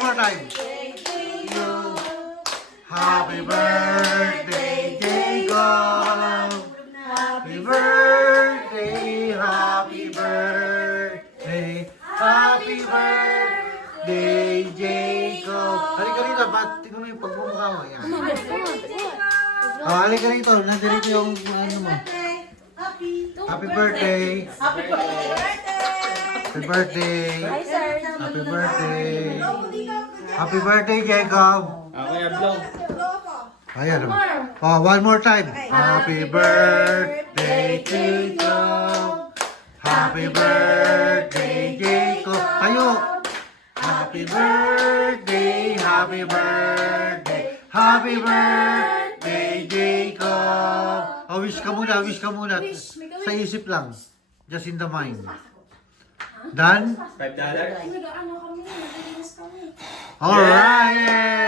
more time. You. Happy birthday, Jacob. Happy birthday, happy birthday, happy birthday, Jacob. Halika rito, tingnan mo yung pagmumukha mo. Yan. Halika rito, nandirito yung ano mo. Happy birthday. Happy birthday. Happy birthday. Hi, sir. Happy birthday. Happy birthday, Jacob. Okay, vlog. Ayan. Oh, one more time. Happy birthday, Jacob. Happy birthday, Jacob. Tayo. Happy birthday, happy birthday, happy birthday, Jacob. Oh, wish ka muna, wish ka muna. Sa isip lang. Just in the mind. Done? $5? Nag-ano kami, nag-release kami. Alright!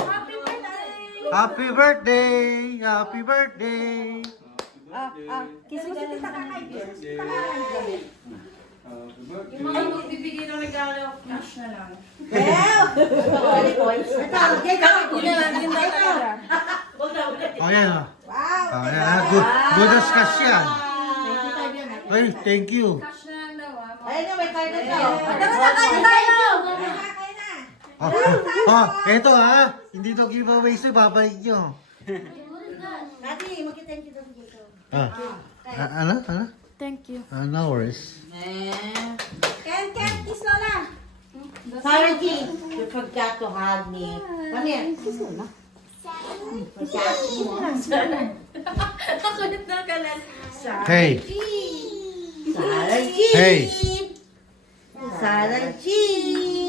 Happy birthday! Happy birthday! Happy birthday! Kiss mo si Tita Kakay. Yung mga magbibigay ng regalo, cash na lang. Oh, yan oh. Oh, yan ah. Good as cash yan. Ay, thank you. Cash na lang daw ah. Ayun nga, may kain na tayo. Oh, eto ha. Hindi to giveaway so babalik nyo. Dati, magkita-thank you daw dito. Ano? Ano? Thank you. No worries. Ken, kiss Lola. Sarah G, you forgot to hug me. Come here. Kiss Lola. Nakulit na ka lang. Hey. Sarah G. Hey. Sarah G.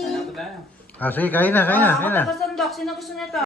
Ano ba tayo? Sige, kain na, kain na, kain na. Sandok, sino gusto nito?